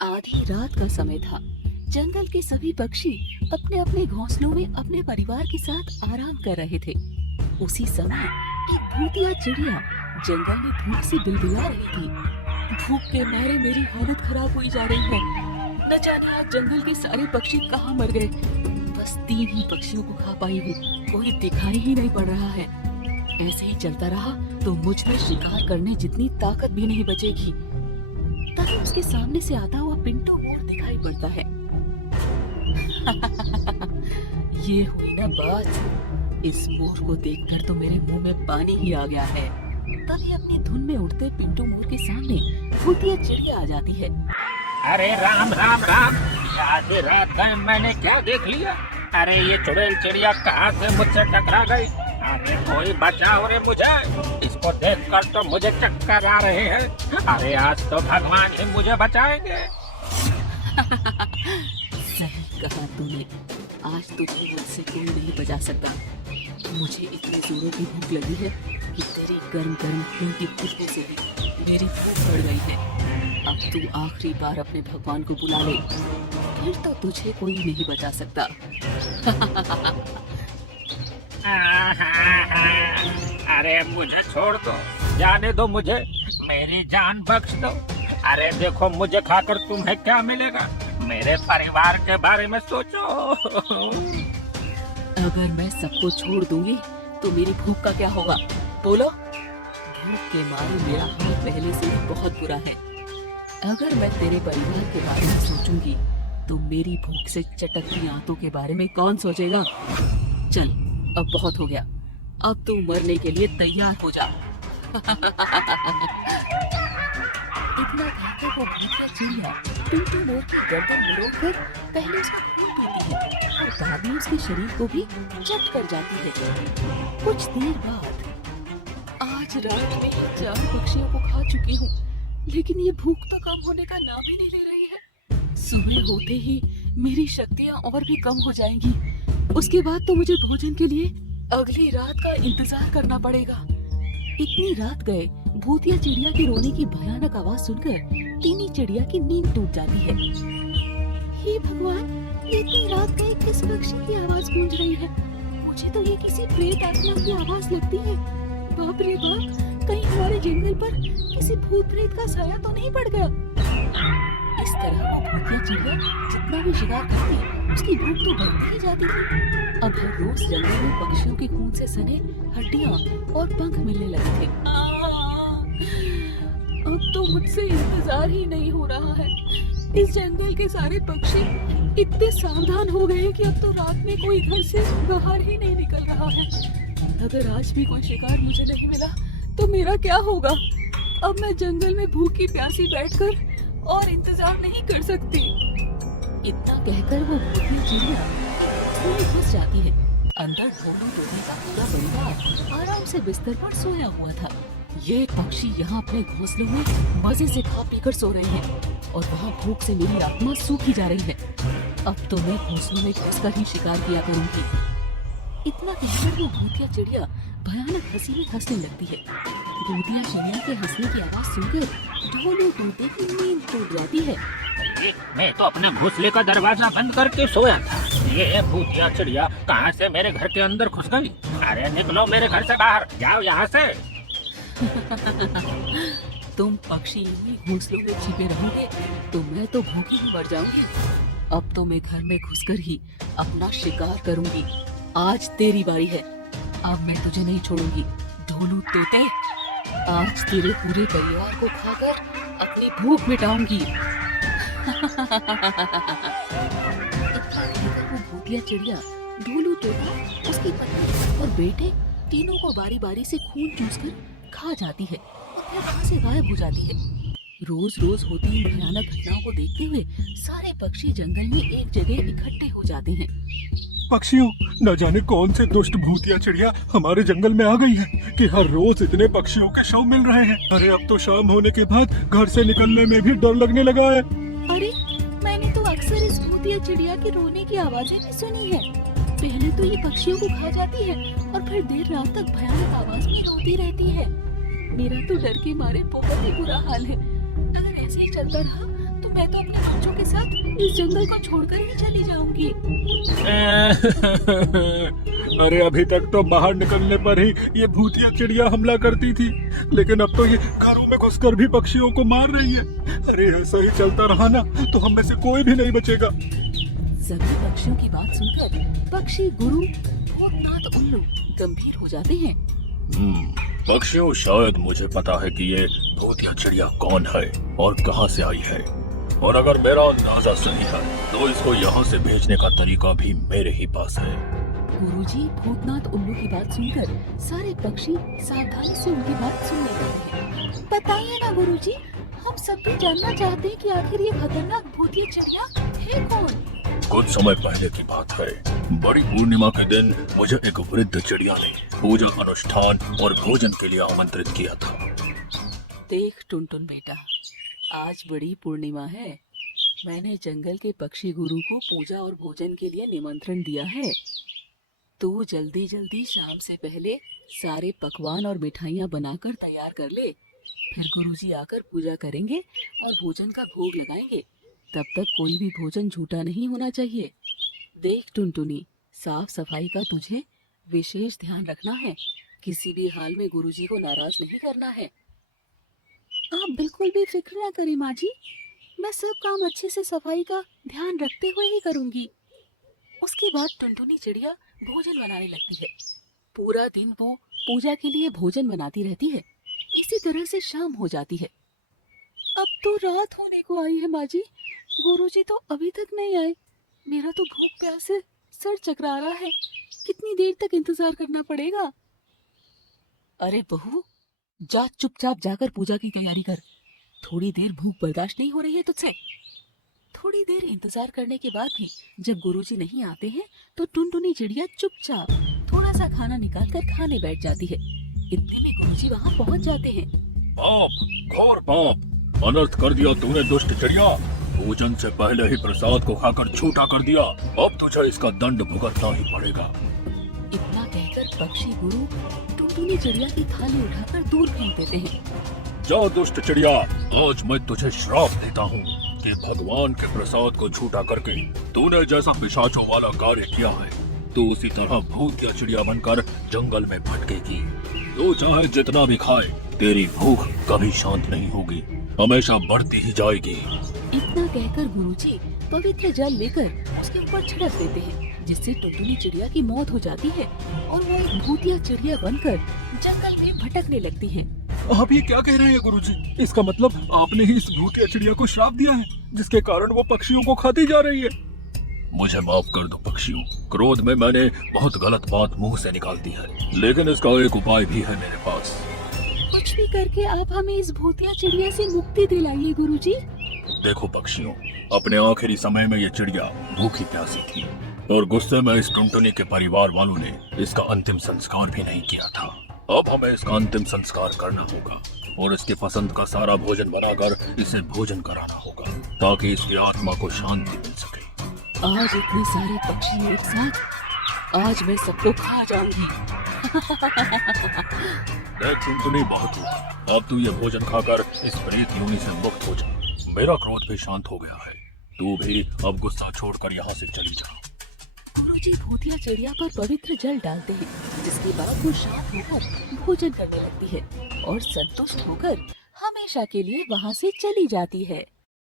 आधी रात का समय था। जंगल के सभी पक्षी अपने अपने घोंसलों में अपने परिवार के साथ आराम कर रहे थे। उसी समय एक भूतिया चिड़िया जंगल में भूख से बिलबिला रही थी। भूख के मारे मेरी हालत खराब हुई जा रही है। न जाने आज जंगल के सारे पक्षी कहाँ मर गए। बस 3 ही पक्षियों को खा पाई हूँ। कोई दिखाई ही नहीं पड़ रहा है। ऐसे ही चलता रहा तो मुझ में शिकार करने जितनी ताकत भी नहीं बचेगी। तभी उसके सामने से आता हुआ पिंटू मोर दिखाई पड़ता है। ये हुई ना बात। इस मोर को देखकर तो मेरे मुंह में पानी ही आ गया है। तभी अपनी धुन में उड़ते पिंटू मोर के सामने भूतिया चिड़िया आ जाती है। अरे राम राम राम, आधी रात में मैंने क्या देख लिया। अरे ये चुड़ैल चिड़िया कहाँ से मुझसे टकरा गई। अरे कोई बचाओ रे मुझे, इसको देखकर तो मुझे चक्कर आ रहे हैं। अरे आज तो भगवान ही मुझे बचाएंगे। सही कहा तूने, आज तुझे मुझसे कोई नहीं बचा सकता। मुझे इतने जोरों की भूख लगी है कि तेरी गर्म गर्म खून की खुशबू से ही मेरी भूख बढ़ गई है। अब तू आखिरी बार अपने भगवान को बुला ले, फिर तो तुझे कोई नहीं बचा सकता। अरे मुझे छोड़ दो, जाने दो मुझे, मेरी जान बख्श दो। अरे देखो मुझे खाकर तुम्हें क्या मिलेगा, मेरे परिवार के बारे में सोचो। अगर मैं सबको छोड़ दूंगी तो मेरी भूख का क्या होगा, बोलो। भूख के मारे मेरा हाल पहले से ही बहुत बुरा है। अगर मैं तेरे परिवार के बारे में सोचूंगी तो मेरी भूख से चटकती आंतों के बारे में कौन सोचेगा। चल अब बहुत हो गया, अब तू मरने के लिए तैयार हो जा। इतना कहकर वो भूतिया चिड़िया पिंटू मोर की गर्दन मुड़ोकर पहले उसका खून पीती है और बाद में उसके शरीर को भी चट कर जाती है। कुछ देर बाद आज रात में ही 4 पक्षियों को खा चुकी हूँ, लेकिन ये भूख तो कम होने का नाम ही नहीं ले रही है। सुबह होते ही मेरी शक्तियाँ और भी कम हो जाएंगी। उसके बाद तो मुझे भोजन के लिए अगली रात का इंतजार करना पड़ेगा। इतनी रात गए, भूतिया चिड़िया के रोने की भयानक आवाज सुनकर तीनी चिड़िया की नींद टूट जाती है। हे भगवान, इतनी रात गए किस पक्षी की आवाज गूंज रही है। मुझे तो ये किसी प्रेत आत्मा की आवाज लगती है। बाप रे बाप, कहीं हमारे जंगल पर किसी भूत प्रेत का साया तो नहीं पड़ गया। इस तरह वो भूतिया चिड़िया जितना भी शिकार करती उसकी भूख तो बढ़ती ही जाती थी। अब हर रोज जंगल में पक्षियों के खून से सने हड्डियां और पंख मिलने लगे थे। अब तो मुझसे इंतजार ही नहीं हो रहा है। इस जंगल के सारे पक्षी इतने सावधान हो गए कि अब तो रात में कोई घर से बाहर ही नहीं निकल रहा है। अगर आज भी कोई शिकार मुझे नहीं मिला तो मेरा क्या होगा। अब मैं जंगल में भूखी प्यासी बैठकर और इंतजार नहीं कर सकती। इतना कहकर वो भूतिया चिड़िया उसमें घुस जाती है। अंदर ढोलू टोली का पूरा परिवार आराम से बिस्तर पर सोया हुआ था। ये पक्षी यहाँ अपने घोंसलों में मजे से खा पीकर सो रहे हैं और वहाँ भूख से मेरी आत्मा सूखी जा रही है। अब तो मैं घोंसलों में घुसकर ही शिकार किया करूंगी। इतना कहकर वो भूतिया चिड़िया भयानक हंसी में हंसने लगती है। भूतिया चिड़िया के हंसने की आवाज सुनकर ढोलू टूटे की नींद टूट जाती है। मैं तो अपने घोंसले का दरवाजा बंद करके सोया था। ये भूतिया चिड़िया कहाँ से मेरे घर के अंदर घुस गई। अरे निकलो मेरे घर से बाहर, जाओ यहाँ से। तुम पक्षी इन्हीं घोंसलों में छिपे रहोगे तो मैं तो भूखी ही मर जाऊंगी। अब तो मैं घर में घुसकर ही अपना शिकार करूंगी। आज तेरी बारी है। अब मैं तुझे नहीं छोड़ूंगी। ढोलू तोते, आज तेरे पूरे परिवार को खाकर अपनी भूख मिटाऊंगी। वो भूतिया चिड़िया, ढोलू तोता, उसकी पत्नी और बेटे तीनों को बारी बारी से खून चूसकर खा जाती है और फिर वहाँ से गायब हो जाती है। रोज रोज होती इन भयानक घटनाओं को देखते हुए सारे पक्षी जंगल में एक जगह इकट्ठे हो जाते हैं। पक्षियों, न जाने कौन से दुष्ट भूतिया चिड़िया हमारे जंगल में आ गई है कि हर रोज इतने पक्षियों के शव मिल रहे हैं। अरे अब तो शाम होने के बाद घर से निकलने में भी डर लगने लगा है। अरे मैंने तो अक्सर इस भूतिया चिड़िया के रोने की आवाजें भी सुनी है। पहले तो ये पक्षियों को खा जाती है और फिर देर रात तक भयानक आवाज में रोती रहती है। मेरा तो डर के मारे बहुत ही बुरा हाल है। अगर ऐसे ही चलता रहा तो मैं तो अपने साथ इस जंगल को छोड़कर ही चली जाऊंगी। अरे अभी तक तो बाहर निकलने पर ही ये भूतिया चिड़िया हमला करती थी, लेकिन अब तो ये घरों में घुसकर भी पक्षियों को मार रही है। अरे ऐसा ही चलता रहा ना तो हम में से कोई भी नहीं बचेगा। सभी पक्षियों की बात सुनकर पक्षी गुरु भूतनाथ उल्लू गंभीर हो जाते हैं। पक्षियों, शायद मुझे पता है कि ये भूतिया चिड़िया कौन है और कहां से आई है, और अगर मेरा अंदाजा सही है तो इसको यहाँ से भेजने का तरीका भी मेरे ही पास है। गुरुजी भूतनाथ उल्लू की बात सुनकर सारे पक्षी सावधानी से उनकी बात सुनने लगते हैं। बताइए ना गुरुजी, हम सब भी जानना चाहते हैं कि आखिर ये खतरनाक भूतिया चिड़िया है कौन? कुछ समय पहले की बात है। बड़ी पूर्णिमा के दिन मुझे एक वृद्ध चिड़िया ने पूजा अनुष्ठान और भोजन के लिए आमंत्रित किया था। देख टुनटुन बेटा, आज बड़ी पूर्णिमा है। मैंने जंगल के पक्षी गुरु को पूजा और भोजन के लिए निमंत्रण दिया है। तू जल्दी जल्दी शाम से पहले सारे पकवान और मिठाइयाँ बनाकर तैयार कर ले। फिर गुरुजी आकर पूजा करेंगे और भोजन का भोग लगाएंगे। तब तक कोई भी भोजन झूठा नहीं होना चाहिए। देख टुनटुनी, साफ सफाई का तुझे विशेष ध्यान रखना है। किसी भी हाल में गुरुजी को नाराज नहीं करना है। आप बिल्कुल भी फिक्र ना करें माँ जी, मैं सब काम अच्छे से सफाई का ध्यान रखते हुए ही करूंगी। उसके बाद टुनटुनी चिड़िया भोजन बनाने लगती है। पूरा दिन वो पूजा के लिए भोजन बनाती रहती है। इसी तरह से शाम हो जाती है। अब तो रात होने को आई है माँ जी, गुरुजी तो अभी तक नहीं आए। मेरा तो भूख प्यास से सर चकरा रहा है। कितनी देर तक इंतजार करना पड़ेगा? अरे बहू, जा चुपचाप जाकर पूजा की तैयारी कर। थोड़ी देर भूख बर्दाश्त नहीं हो रही है तुझसे? थोड़ी देर इंतजार करने के बाद भी जब गुरुजी नहीं आते हैं तो टुनटुनी चिड़िया चुपचाप थोड़ा सा खाना निकाल कर खाने बैठ जाती है। इतने में गुरुजी वहाँ पहुँच जाते हैं। पाप, घोर पाप, अनर्थ कर दिया तूने दुष्ट चिड़िया। भोजन से पहले ही प्रसाद को खाकर झूठा कर दिया। अब तुझे इसका दंड भुगतना ही पड़ेगा। इतना कहकर पक्षी गुरु टुनटुनी चिड़िया की थाली उठाकर दूर फेंक देते हैं। जा दुष्ट चिड़िया, आज मैं तुझे श्राप देता हूँ कि भगवान के प्रसाद को झूठा करके तूने जैसा पिशाचों वाला कार्य किया है, तू उसी तरह भूतिया चिड़िया बनकर जंगल में भटकेगी। तू चाहे जितना भी खाए, तेरी भूख कभी शांत नहीं होगी, हमेशा बढ़ती ही जाएगी। इतना कहकर गुरुजी पवित्र जल लेकर उसके ऊपर छिड़क देते हैं, जिससे टुनटुनी चिड़िया की मौत हो जाती है और वो एक भूतिया चिड़िया बनकर जंगल में भटकने लगती हैं। आप ये क्या कह रहे हैं गुरुजी? इसका मतलब आपने ही इस भूतिया चिड़िया को श्राप दिया है, जिसके कारण वो पक्षियों को खाती जा रही है। मुझे माफ कर दो पक्षियों, क्रोध में मैंने बहुत गलत बात मुंह से निकाल दी है, लेकिन इसका एक उपाय भी है मेरे पास। कुछ भी करके आप हमें इस भूतिया चिड़िया से मुक्ति दिलाइए गुरुजी। देखो पक्षियों, अपने आखिरी समय में ये चिड़िया भूखी प्यासी थी और गुस्से में इस टुनटुनी के परिवार वालों ने इसका अंतिम संस्कार भी नहीं किया था। अब हमें इसका अंतिम संस्कार करना होगा और इसके पसंद का सारा भोजन बनाकर इसे भोजन कराना होगा, ताकि इसकी आत्मा को शांति मिल सके। आज इतने सारे पक्षी एक साथ, आज मैं सबको खा जाऊंगी। देख टुनटुनी, बहुत हुआ, अब तू ये भोजन खाकर इस प्रेत योनि से मुक्त हो जा। मेरा क्रोध भी शांत हो गया है, तू भी अब गुस्सा छोड़कर यहाँ से चली जा। गुरुजी भूतिया चिड़िया पर पवित्र जल डालते हैं, जिसके बाद वो शांत होकर भोजन करने लगती है और संतुष्ट होकर हमेशा के लिए वहाँ से चली जाती है।